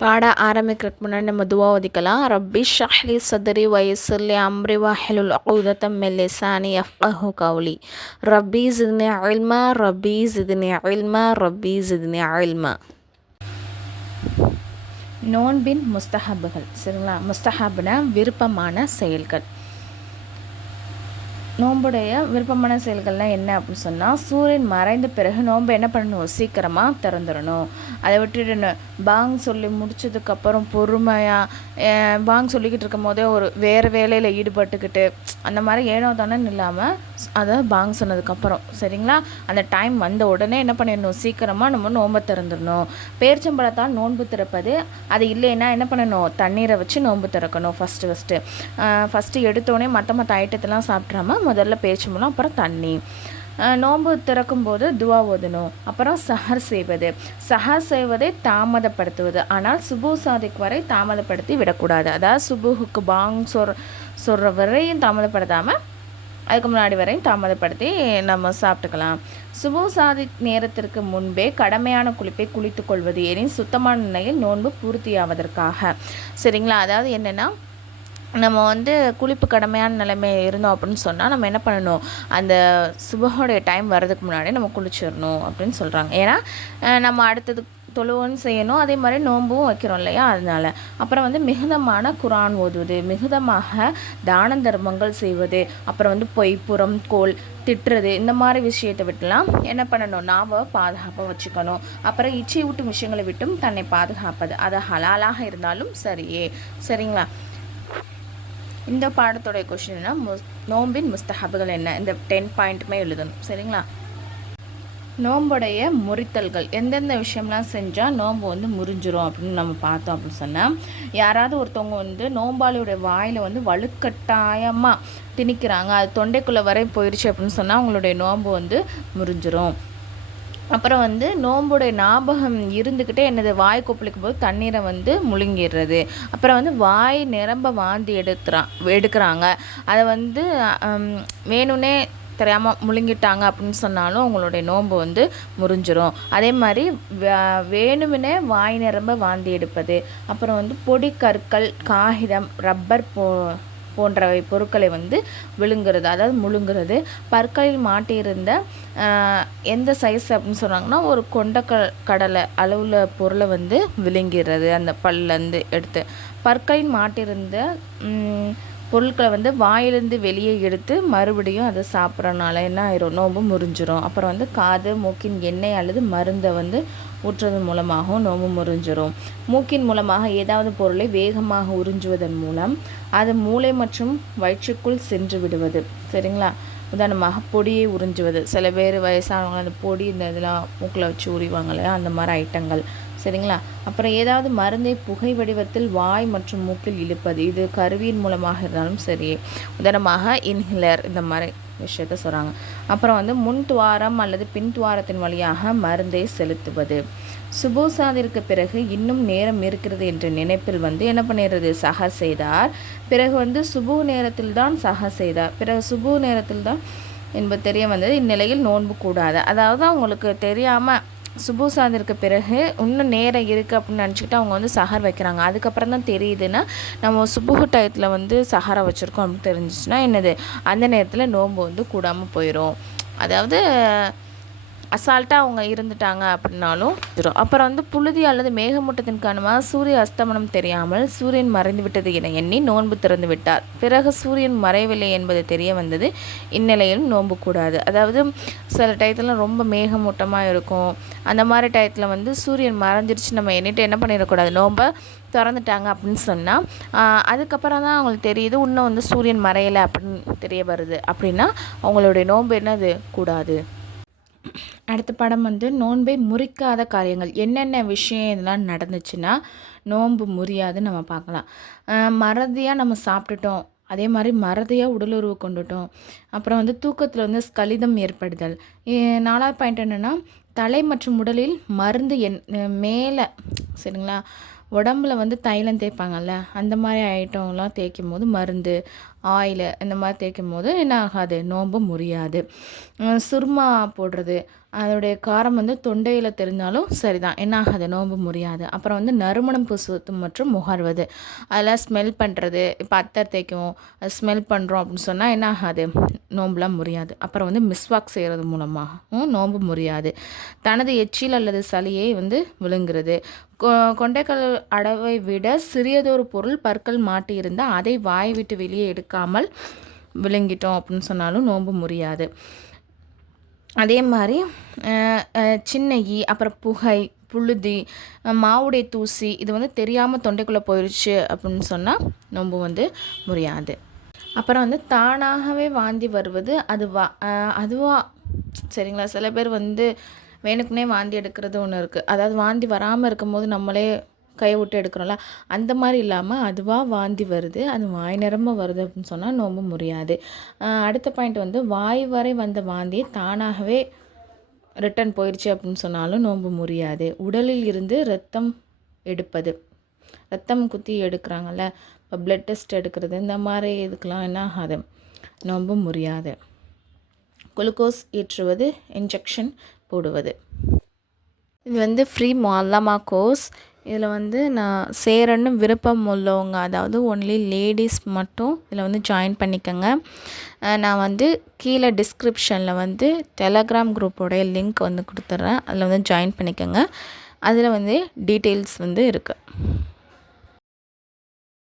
பாட ஆரம்பிக்கிறதுக்கு முன்னாடி நம்ம துவா ஒதுக்கலாம். ரப்பி ஷ்ரஹ்லி சத்ரி வயஸ்ஸிர்லி அம்ரி வஹ்லுல் உக்தத்தம் மின் லிசானி யஃப்கஹு கௌலி. ரப்பி ஸித்னி இல்மா ரப்பி ஸித்னி இல்மா ரப்பி ஸித்னி இல்மா. நோன்பின் முஸ்தஹபுகள். சரிங்களா? முஸ்தஹப்னா விருப்பமான செயல்கள். நோன்புடைய விருப்பமான செயல்கள்லாம் என்ன அப்படின்னு சொன்னால், சூரியன் மறைந்த பிறகு நோன்பு என்ன பண்ணணும், சீக்கிரமாக திறந்துடணும். அதை விட்டுட்டு பாங் சொல்லி முடிச்சதுக்கப்புறம் பொறுமையாக பாங் சொல்லிக்கிட்டு இருக்கும் போதே ஒரு வேறு வேலையில் ஈடுபட்டுக்கிட்டு அந்த மாதிரி ஏனோ தானேன்னு இல்லாமல் அதை பாங் சொன்னதுக்கப்புறம் சரிங்களா, அந்த டைம் வந்த உடனே என்ன பண்ணிடணும், சீக்கிரமாக நம்ம நோன்பை திறந்துடணும். பேரிச்சம்பழத்தால் நோன்பு திறப்பது, அது இல்லைன்னா என்ன பண்ணணும், தண்ணீரை வச்சு நோன்பு திறக்கணும். ஃபஸ்ட்டு எடுத்தோடனே மற்ற ஐட்டத்தெல்லாம் சாப்பிட்றாம முதல்ல பேரிச்சம்பழம், அப்புறம் தண்ணி. நோன்பு திறக்கும்போது துவா ஓதணும். அப்புறம் சஹர் செய்வதை தாமதப்படுத்துவது, ஆனால் சுபு சாதிக்கு வரை தாமதப்படுத்தி விடக்கூடாது. அதாவது சுபுஹுக்கு பாங் சொல்கிற வரையும் தாமதப்படுத்தாமல் அதுக்கு முன்னாடி வரையும் தாமதப்படுத்தி நம்ம சாப்பிட்டுக்கலாம். சுபு சாதி நேரத்திற்கு முன்பே கடமையான குளிப்பை குளித்து கொள்வது, எனின் சுத்தமான நிலையில் நோன்பு பூர்த்தியாவதற்காக. சரிங்களா? அதாவது என்னென்னா, நம்ம குளிப்பு கடமையான நிலைமை இருந்தோம் அப்படின்னு சொன்னால் நம்ம என்ன பண்ணணும், அந்த சுபஹோடைய டைம் வர்றதுக்கு முன்னாடி நம்ம குளிச்சிடணும் அப்படின்னு சொல்கிறாங்க. ஏன்னா நம்ம அடுத்தது தொழுவோன்னு செய்யணும், அதே மாதிரி நோன்பும் வைக்கிறோம் இல்லையா, அதனால. அப்புறம் மிகுதமான குரான் ஓதுவது, மிகுதமாக தான தர்மங்கள் செய்வது, அப்புறம் பொய் புறம் கோல் திட்டுறது, இந்த மாதிரி விஷயத்தை விட்டுலாம் என்ன பண்ணணும், நாம் பாதுகாப்பாக வச்சுக்கணும். அப்புறம் இச்சை ஊட்டும் விஷயங்களை விட்டும் தன்னை பாதுகாப்பது, அது ஹலாலாக இருந்தாலும் சரிங்களா? இந்த பாடத்தோடைய கொஷின்னா நோம்பின் முஸ்தஹபுகள் என்ன, இந்த 10 பாயிண்ட்டுமே எழுதணும். சரிங்களா? நோம்புடைய முறித்தல்கள், எந்தெந்த விஷயம்லாம் செஞ்சால் நோன்பு முறிஞ்சிரும் அப்படின்னு நம்ம பார்த்தோம் அப்படின்னு சொன்னால், யாராவது ஒருத்தவங்க நோம்பாளியோடைய வாயில் வலுக்கட்டாயமாக திணிக்கிறாங்க, அது தொண்டைக்குள்ளே வரை போயிடுச்சு அப்படின்னு சொன்னால் அவங்களுடைய நோன்பு முறிஞ்சிரும். அப்புறம் நோம்புடைய ஞாபகம் இருந்துக்கிட்டே என்னது, வாய் கொப்பளிக்கும் போது தண்ணீரை முழுங்கிடுறது. அப்புறம் வாய் நிரம்ப வாந்தி எடுக்கிறாங்க, அதை வேணும்னே தெரியாமல் முழுங்கிட்டாங்க அப்படின்னு சொன்னாலும் அவங்களுடைய நோன்பு முறிஞ்சிரும். அதே மாதிரி வேணும்னே வாய் நிரம்ப வாந்தி எடுப்பது, அப்புறம் பொடி கற்கள், காகிதம், ரப்பர் போன்றவை பொருட்களை விழுங்குறது, அதாவது முழுங்குறது. பற்களில் மாட்டியிருந்த எந்த சைஸ் அப்படின்னு சொன்னாங்கன்னா, ஒரு கடலை அளவில் பொருளை விழுங்கிறது, அந்த பல்லேருந்து எடுத்து. பற்களில் மாட்டியிருந்த பொருட்களை வாயிலிருந்து வெளியே எடுத்து மறுபடியும் அதை சாப்பிட்றனால என்ன ஆயிரும், நோம்பு முறிஞ்சிரும். அப்புறம் காது, மூக்கின் எண்ணெய் அல்லது மருந்தை ஊற்றுவதன் மூலமாகவும் நோம்பு முறிஞ்சிரும். மூக்கின் மூலமாக ஏதாவது பொருளை வேகமாக உறிஞ்சுவதன் மூலம் அது மூளை மற்றும் வயிற்றுக்குள் சென்று விடுவது. சரிங்களா? உதாரணமாக பொடியை உறிஞ்சுவது, சில பேர் வயசானவங்க அந்த பொடி இந்த இதெல்லாம் மூக்கில் வச்சு உரிவாங்க இல்லையா, அந்த மாதிரி ஐட்டங்கள். சரிங்களா? அப்புறம் ஏதாவது மருந்தை புகை வடிவத்தில் வாய் மற்றும் மூக்கில் இழுப்பது, இது கருவியின் மூலமாக இருந்தாலும் சரி. உதாரணமாக இன்ஹிலர், இந்த மாதிரி விஷயத்த சொல்கிறாங்க. அப்புறம் முன் துவாரம் அல்லது பின் துவாரத்தின் வழியாக மருந்தை செலுத்துவது. சுபோசாதிற்கு பிறகு இன்னும் நேரம் இருக்கிறது என்ற நினைப்பில் என்ன பண்ணிடுறது, சஹர் செய்தார். பிறகு சுபு நேரத்தில் தான் சஹர் செய்தார், பிறகு சுபு நேரத்தில் தான் என்பது தெரிய வந்தது. இந்நிலையில் நோன்பு கூடாது. அதாவது அவங்களுக்கு தெரியாமல் சுபுசாதிற்கு பிறகு இன்னும் நேரம் இருக்குது அப்படின்னு நினச்சிக்கிட்டு அவங்க சஹர் வைக்கிறாங்க. அதுக்கப்புறம் தான் தெரியுதுன்னா நம்ம சுபுகு டயத்தில் சஹரை வச்சுருக்கோம் அப்படின்னு தெரிஞ்சிச்சுன்னா என்னது, அந்த நேரத்தில் நோன்பு கூடாமல் போயிடும். அதாவது அசால்ட்டாக அவங்க இருந்துட்டாங்க அப்படின்னாலும் வரும். அப்புறம் புழுதி அல்லது மேகமூட்டத்தின் காரணமாக சூரிய அஸ்தமனம் தெரியாமல் சூரியன் மறைந்து விட்டது என எண்ணி நோன்பு திறந்து விட்டார். பிறகு சூரியன் மறைவில்லை என்பது தெரிய வந்தது. இந்நிலையிலும் நோன்பு கூடாது. அதாவது சில டயத்தில் ரொம்ப மேகமூட்டமாக இருக்கும், அந்த மாதிரி டயத்தில் சூரியன் மறைஞ்சிருச்சு நம்ம எண்ணிட்டு என்ன பண்ணிடக்கூடாது, நோன்பை திறந்துட்டாங்க அப்படின்னு சொன்னால் அதுக்கப்புறம் தான் அவங்களுக்கு தெரியுது இன்னும் சூரியன் மறையலை அப்படின்னு தெரிய வருது. அப்படின்னா அவங்களுடைய நோன்பு என்னது, கூடாது. அடுத்த படம் நோன்பை முறிக்காத காரியங்கள், என்னென்ன விஷயம் இதெல்லாம் நடந்துச்சுன்னா நோன்பு முறியாதுன்னு நம்ம பார்க்கலாம். மறதியாக நம்ம சாப்பிட்டுட்டோம், அதே மாதிரி மறதியாக உடலுறவு கொண்டுட்டோம். அப்புறம் தூக்கத்தில் ஸ்கலிதம் ஏற்படுதல். 4வது பாயிண்ட் என்னென்னா, தலை மற்றும் உடலில் மருந்து மேலே சரிங்களா, உடம்புல தைலம் தேய்ப்பாங்கல்ல, அந்த மாதிரி ஐட்டம்லாம் தேய்க்கும் போது மருந்து. ஆயிலு இந்த மாதிரி தேய்க்கும் போது என்ன ஆகாது, நோன்பு முறியாது. சுர்மா போடுறது, அதோடைய காரம் வந்து தொண்டையில் தெரிஞ்சாலும் சரிதான், என்ன ஆகாது, நோன்பு முறியாது. அப்புறம் வந்து நறுமணம் பூசுவது மற்றும் முகர்வது, அதெல்லாம் ஸ்மெல் பண்ணுறது. இப்போ அத்தர் தேய்க்கும், அது ஸ்மெல் பண்ணுறோம் அப்படின்னு சொன்னால் என்ன ஆகாது, நோன்புலாம் முறியாது. அப்புறம் வந்து மிஸ்வாக் செய்கிறது மூலமாகவும் நோன்பு முறியாது. தனது எச்சில் அல்லது சளியை வந்து விழுங்குறது, கொண்டைக்கல் அடவை விட சிறியதொரு பொருள் பற்கள் மாட்டியிருந்தால் அதை வாய் விட்டு வெளியே எடுக்காமல் விழுங்கிட்டோம் அப்படின்னு சொன்னாலும் நோன்பு முறியாது. அதே மாதிரி சின்ன ஈ, அப்புறம் புகை, புழுதி, மாவுடைய தூசி, இது வந்து தெரியாமல் தொண்டைக்குள்ளே போயிடுச்சு அப்படின்னு சொன்னால் நோன்பு வந்து முறியாது. அப்புறம் வந்து தானாகவே வாந்தி வருவது அதுவா சரிங்களா. சில பேர் வந்து வேணுக்குனே வாந்தி எடுக்கிறது ஒன்று இருக்குது. அதாவது வாந்தி வராமல் இருக்கும்போது நம்மளே கையை விட்டு எடுக்கிறோம்ல, அந்த மாதிரி இல்லாமல் அதுவாக வாந்தி வருது, அது வாய் நிரம்ப வருது அப்படின்னு சொன்னால் நோன்பு முறியாது. அடுத்த பாயிண்ட் வந்து வாய் வரை வந்த வாந்தியை தானாகவே ரிட்டன் போயிடுச்சு அப்படின்னு சொன்னாலும் நோன்பு முறியாது. உடலில் இருந்து ரத்தம் எடுப்பது, ரத்தம் குத்தி எடுக்கிறாங்கல்ல, இப்போ பிளட் டெஸ்ட் எடுக்கிறது, இந்த மாதிரி இதுக்கெலாம் என்ன ஆகாது, நோன்பு முறியாது. குளுக்கோஸ் ஏற்றுவது, இன்ஜெக்ஷன் போடுவது. இது வந்து ஃப்ரீ மொல்லமா கோர்ஸ். இதில் வந்து நான் சேரன்னு விருப்பம் உள்ளவங்க, அதாவது ஒன்லி லேடிஸ் மட்டும் இதில் வந்து ஜாயின் பண்ணிக்கோங்க. நான் வந்து கீழே டிஸ்கிரிப்ஷனில் வந்து டெலகிராம் குரூப்போடைய லிங்க் வந்து கொடுத்துட்றேன், அதில் வந்து ஜாயின் பண்ணிக்கோங்க. அதில் வந்து டீட்டெயில்ஸ் வந்து இருக்குது.